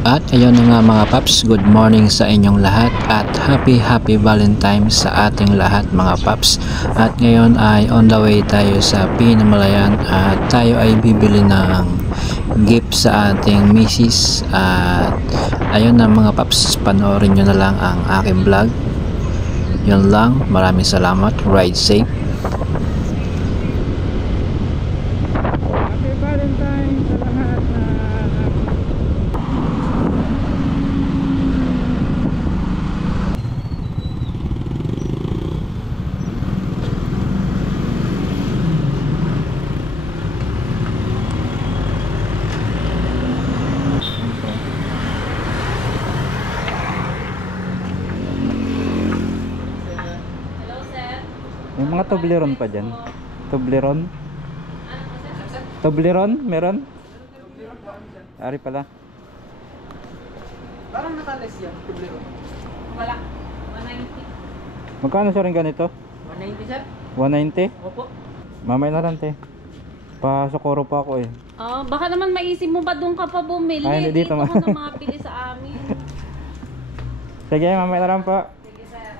At ayun na nga mga paps, good morning sa inyong lahat at happy Valentine's sa ating lahat mga paps. At ngayon ay on the way tayo sa Pinamalayan at tayo ay bibili ng gift sa ating misis. At ayun na mga paps, panoorin nyo na lang ang aking vlog. Yun lang, maraming salamat, ride safe. Happy Valentine's sa lahat na may mga Toblerone pa dyan. Toblerone? Toblerone? Meron? Ari pala. Parang nakalis yan, Toblerone. Wala. 190. Magkano siya rin ganito? 190 sir? 190? Opo. Mamaya na lang te. Pa Socorro pa ako eh. Oh, baka naman maisip mo ba doon ka pa bumili? Ay, hindi dito, dito ma. ka na mabili sa amin. Sige, mamaya na lang po. Sige, sir.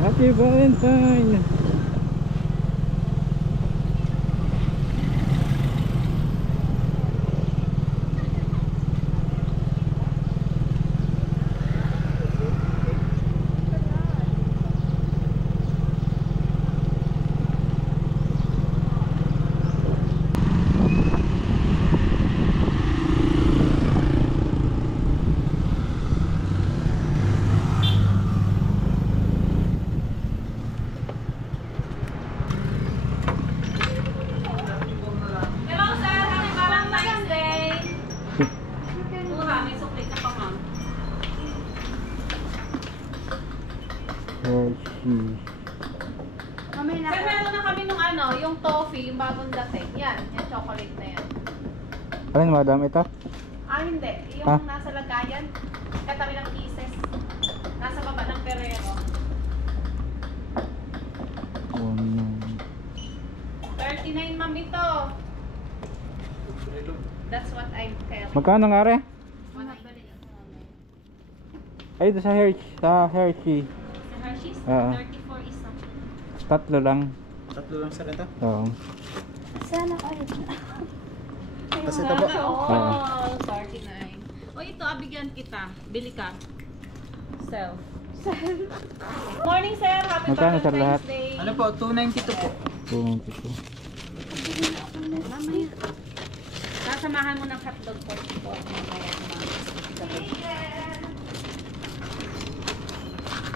Happy Valentine! Hello, sir. Happy Valentine's Day. Mura, may sukli ka pa, ma'am. Hershey. Sir, meron na kami nung yung toffee, yung bagong dating. Yan, yung chocolate na yan. Alin madam ito? Hindi. Yung Ah? nasa lagayan, katabi ng kisses. Nasa baba ng Ferrero. 39, ma'am, ito. That's what I'm telling. Magkano nga re? 190. Ay, ito sa Hershey. Sa Hershey's, Oo. 34 isa. Tatlo lang. Tatlo lang sir ito. Oo. Sana kayo. Kasi ito po. Oh, 39. O ito, abigyan kita. Bili ka. Sell. Morning, sir. Happy Magkano, sir, lahat? Valentine's Day. Ano po, 292 po. 292. Mamaya. Sasamahan mo ng hotdog po. Mamaya.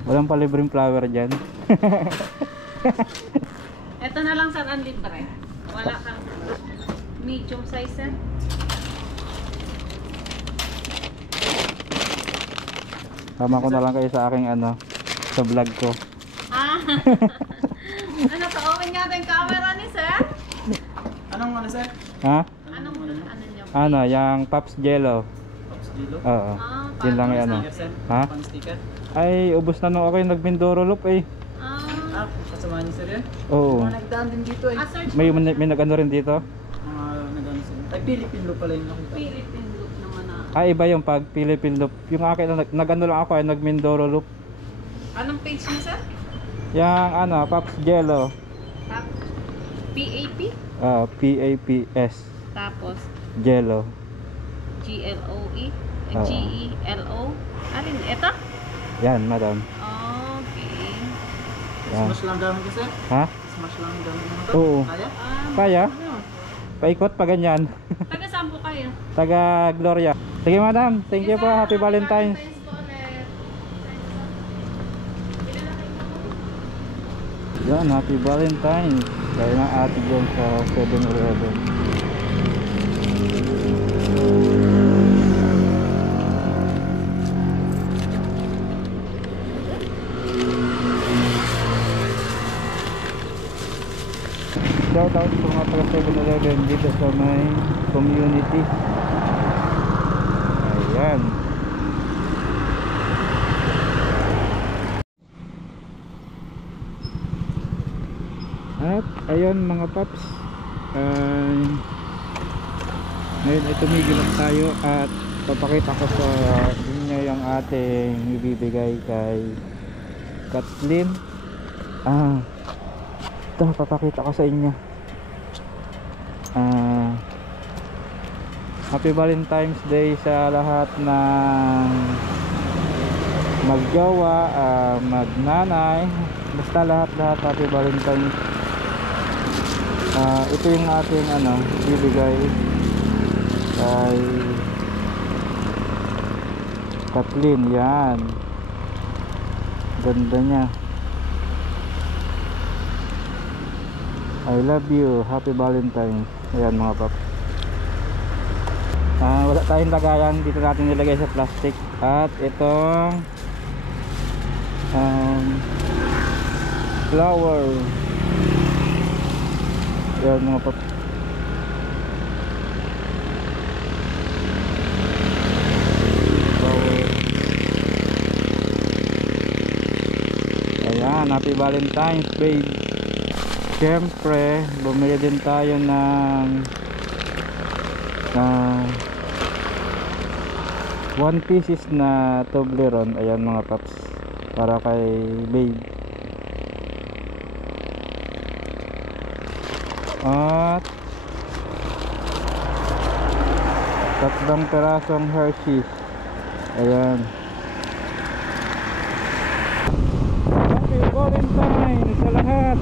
Walang palibreng flower dyan. Ito na lang, sir, ang libre. Wala kang medium size, sir. Tama ko na lang kayo sa aking sa vlog ko. Ah. Ano to? Open nga yung camera ni sir? Anong ano sir? Ha? Anong niyo? Yung Pops Jello. Pops Dilo? Oo. Ah, Yun lang yan. Sticker sir? Ha? Pang sticker? Ay, ubos na nung ako yung nag-Mindoro Loop eh. Ah, Kasama niyo sir yan? Oo. Mga nagdaan din dito eh. search May nag-ano rin dito? Mga nagdaan sir. Ay, Philippine Loop pala yung nakita. Philippine look naman na. Ay, iba yung pag Philippine Loop. Yung akin, nag-ano lang ako ay nag-Mindoro Loop. Anong page niyo, sir? Yung Pops Jello. PAP? PAPS. Tapos Jello. GLOE? Oo. GELO? Alin? Ito? Yan, madam. Okay. Yan. Smash lang gamit ko sir? Ha? Smash lang gamit mo to? Oo. Kaya? Kaya? Ano? Paikot pa ganyan. Taga saan po kayo? Taga Gloria. Sige madam, thank you po. Happy Valentine's. Po ulit. Yan, happy Valentine's. Kaya nga ate dyan sa 7-Eleven. Shout out sa mga taga 7-Eleven dito sa may community. Ayan. At ayun mga paps, ngayon ay tumigil lang tayo at papakita ko sa inyo yung ating ibibigay kay Kathleen. Ito papakita ko sa inyo. Happy Valentine's Day sa lahat ng magjowa, magnanay, basta lahat happy Valentine's. Ito yung ating bibigay kay Kathleen. Yan, ganda niya. I love you, happy Valentine's. Ayan mga pap. Wala tayong lagayan, dito natin nilagay sa plastic. At itong flower. Ayan mga pap. Flower. Ayan, happy Valentine's babe. Siyempre, bumili din tayo ng 1 pieces na Toblerone. Ayan mga paps, para kay babe. At 3 perasong Hershey's. Ayan. Happy Valentine's sa lahat.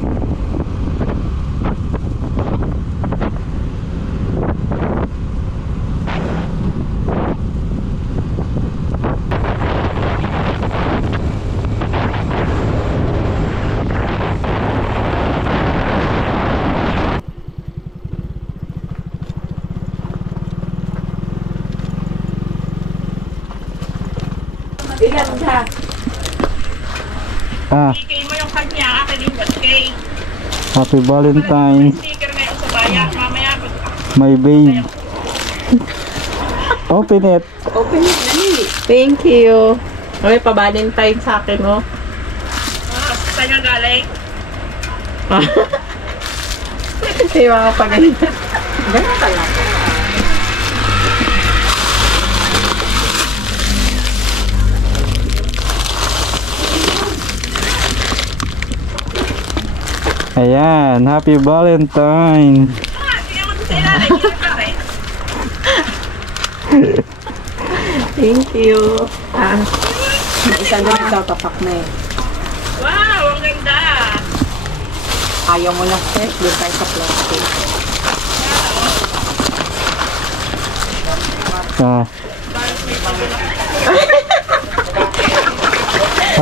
Ilan ka? Ikay mo yung kanya, akin yung birthday. Happy Valentine's. Sticker na yung sa bayan, mamaya My babe. Open it. Open it na ni. Thank you. Okay, pa-Valentine sa akin, oh. saan yung galing? Yung mga pag-ganito. Ganyan pala. Ayan, happy Valentine. Tingnan mo sa ilalim, yung pare. Thank you. Isang ganun daw tapak na eh. Wow, ang ganda. Ayaw mo na, sir. Doon tayo sa plastic.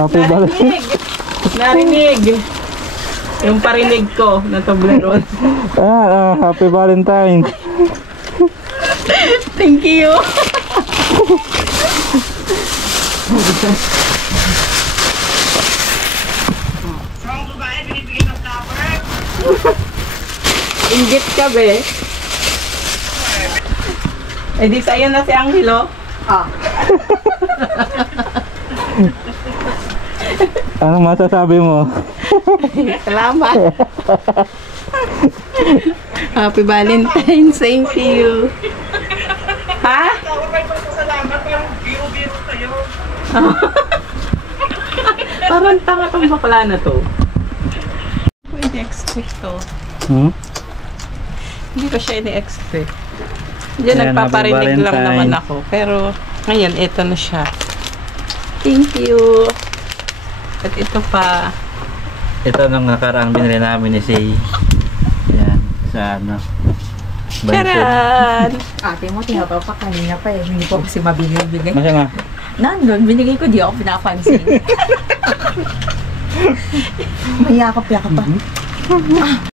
Happy Valentine. Narinig. Yung parinig ko na Toblerone. Happy Valentine. Thank you. Mga babae, binibigyan ng flower. Inggit ka, be. Eh di sa'yo na si Angelo. Anong masasabi mo? Salamat. Happy Valentine's. Thank you. Ha? Tawag pa salamat, parang biro-biro tayo. Parang tanga tong bakla na to. Hindi expect to. Hindi ko siya ini-expect. Diyan Ayan, nagpaparinig happy lang Valentine. naman ako. Pero ngayon, ito na siya. Thank you. At ito pa. Ito nung nakaraang binili namin ni Say. Ayan, sa Bansod. Charan! Ate mo, tinapapak kanina pa eh. Hindi ko kasi mabigay. Masya nga. Nandun, binigay ko, di ako pinapansin. May yakap-yakap pa.